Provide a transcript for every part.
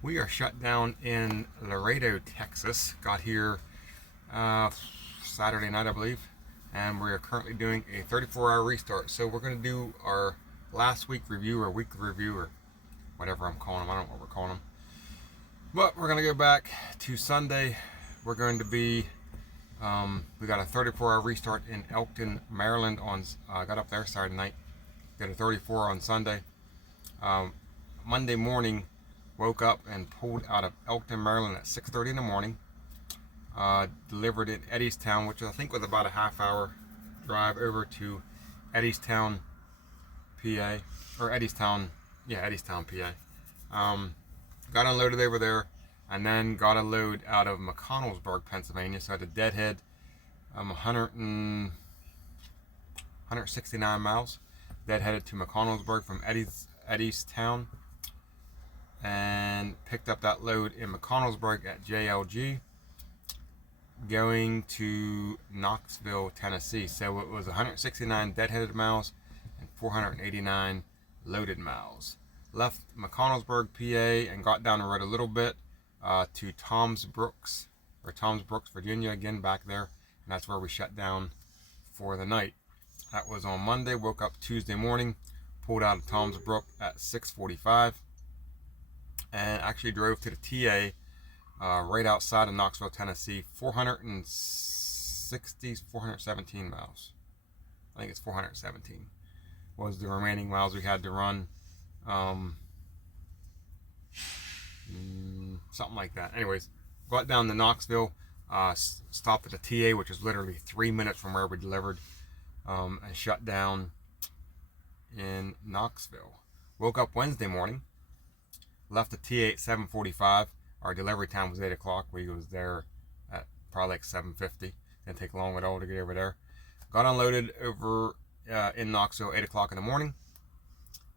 We are shut down in Laredo, Texas. Got here Saturday night, I believe, and we are currently doing a 34-hour restart. So we're going to do our last week review or weekly review or whatever I'm calling them. I don't know what we're calling them. But we're going to go back to Sunday. We're going to be, we got a 34-hour restart in Elton, Maryland on, got up there Saturday night. Got a 34 on Sunday. Monday morning, woke up and pulled out of Elton, Maryland at 6:30 in the morning. Delivered in Eddystown, which I think was about a half-hour drive over to Eddystown, PA, or Eddystown, yeah, Eddystown, PA. Got unloaded over there, and then got a load out of McConnellsburg, Pennsylvania. So I had a deadhead, 169 miles, deadheaded to McConnellsburg from Eddystown, and picked up that load in McConnellsburg at JLG, going to Knoxville, Tennessee. So it was 169 deadheaded miles and 489 loaded miles. Left McConnellsburg, PA, and got down the road a little bit to Tom's Brooks, Virginia, again back there, and that's where we shut down for the night. That was on Monday. Woke up Tuesday morning, pulled out of Tom's Brook at 6:45, and actually drove to the TA right outside of Knoxville, Tennessee. 417 miles. I think it's 417 was the remaining miles we had to run. Something like that. Anyways, got down to Knoxville, stopped at the TA, which is literally 3 minutes from where we delivered, and shut down in Knoxville. Woke up Wednesday morning, left the TA at 7:45. Our delivery time was 8 o'clock. We was there at probably like 7:50. Didn't take long at all to get over there. Got unloaded over in Knoxville 8 o'clock in the morning,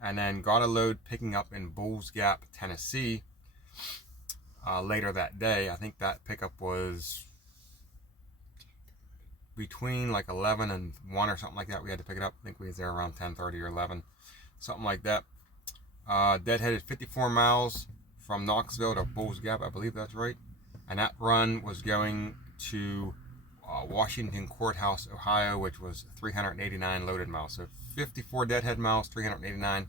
and then got a load picking up in Bulls Gap, Tennessee later that day. I think that pickup was between like 11 and 1 or something like that. We had to pick it up. I think we was there around 10:30 or 11, something like that. Deadheaded 54 miles from Knoxville to Bulls Gap, I believe that's right. And that run was going to Washington Courthouse, Ohio, which was 389 loaded miles. So 54 deadhead miles, 389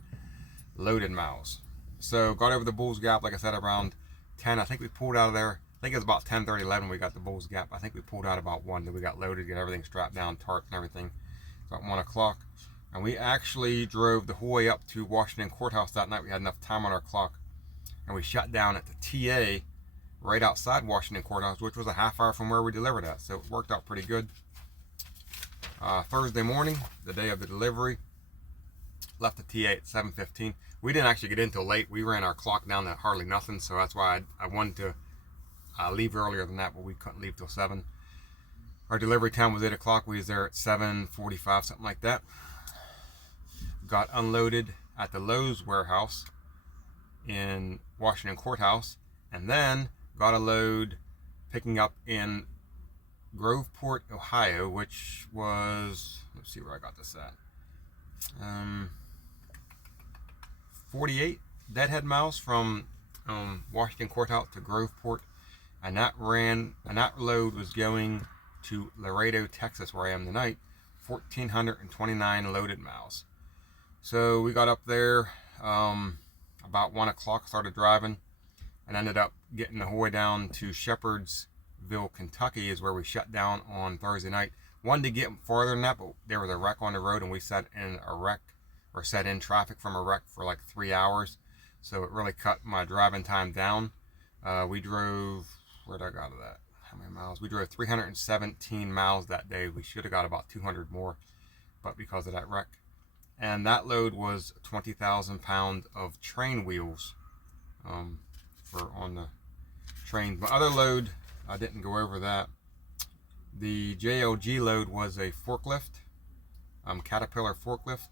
loaded miles. So got over the Bulls Gap, like I said, around 10. I think we pulled out of there. I think it was about 10:30, 11 we got the Bulls Gap. I think we pulled out about 1. Then we got loaded, get everything strapped down, tarp and everything. About 1 o'clock. And we actually drove the whole way up to Washington Courthouse that night. We had enough time on our clock. And we shut down at the TA right outside Washington Courthouse, which was a half hour from where we delivered at. So it worked out pretty good. Thursday morning, the day of the delivery, left the TA at 7:15. We didn't actually get in till late. We ran our clock down to hardly nothing, so that's why I wanted to leave earlier than that, but we couldn't leave till 7. Our delivery time was 8 o'clock. We was there at 7:45, something like that. Got unloaded at the Lowe's warehouse in Washington Courthouse, and then got a load picking up in Groveport, Ohio, which was, let's see where I got this at, 48 deadhead miles from Washington Courthouse to Groveport, and that load was going to Laredo, Texas, where I am tonight. 1,429 loaded miles. So we got up there about 1 o'clock, started driving, and ended up getting the whole way down to Shepherdsville, Kentucky, is where we shut down on Thursday night. Wanted to get farther than that, but there was a wreck on the road, and we sat in traffic from a wreck for like 3 hours. So it really cut my driving time down. We drove, where'd I got to that? How many miles? We drove 317 miles that day. We should have got about 200 more, but because of that wreck. And that load was 20,000 pounds of train wheels for on the train. My other load, I didn't go over that. The JLG load was a forklift, Caterpillar forklift.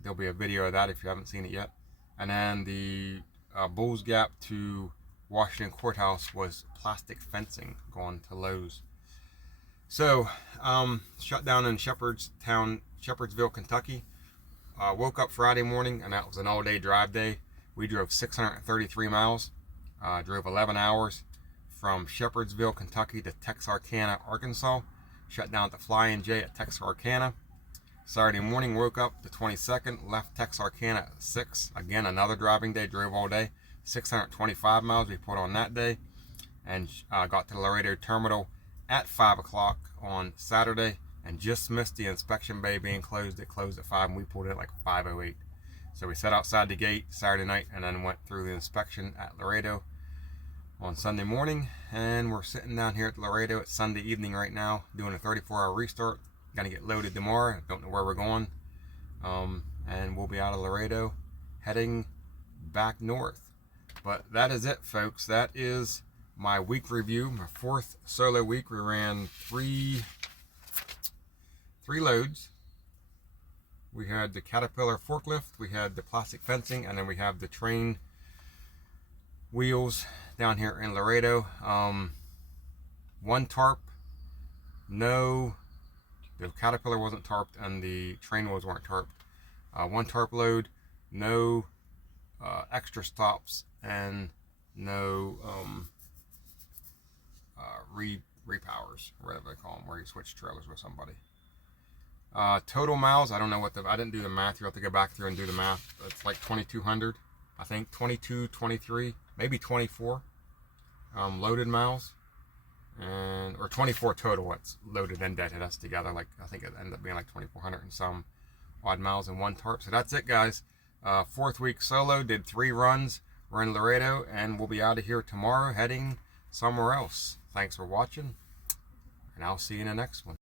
There'll be a video of that if you haven't seen it yet. And then the Bulls Gap to Washington Courthouse was plastic fencing going to Lowe's. So, shut down in Shepherdsville, Kentucky. Woke up Friday morning, and that was an all-day drive day. We drove 633 miles. Drove 11 hours from Shepherdsville, Kentucky to Texarkana, Arkansas. Shut down at the Flying J at Texarkana. Saturday morning, woke up the 22nd, left Texarkana at 6. Again, another driving day, drove all day. 625 miles we put on that day. And got to the Laredo terminal at 5 o'clock on Saturday and just missed the inspection bay being closed. It closed at 5 and we pulled in at like 5:08. So we sat outside the gate Saturday night and then went through the inspection at Laredo on Sunday morning. And we're sitting down here at Laredo. It's Sunday evening right now, doing a 34-hour restart. Gonna get loaded tomorrow. Don't know where we're going. And we'll be out of Laredo heading back north. But that is it, folks. That is my week review, my 4th solo week. We ran three loads. We had the Caterpillar forklift, we had the plastic fencing, and then we have the train wheels down here in Laredo. One tarp, no, the Caterpillar wasn't tarped and the train wheels weren't tarped. One tarp load, no extra stops, and no repowers, or whatever they call them, where you switch trailers with somebody. Total miles, I don't know what I didn't do the math. You'll have to go back through and do the math. It's like 2,200, I think, 22, 23, maybe 24 loaded miles, or 24 total. It's loaded and deadhead us together. Like, I think it ended up being like 2,400 and some odd miles in one tarp. So that's it, guys. 4th week solo, did 3 runs. We're in Laredo and we'll be out of here tomorrow heading somewhere else. Thanks for watching, and I'll see you in the next one.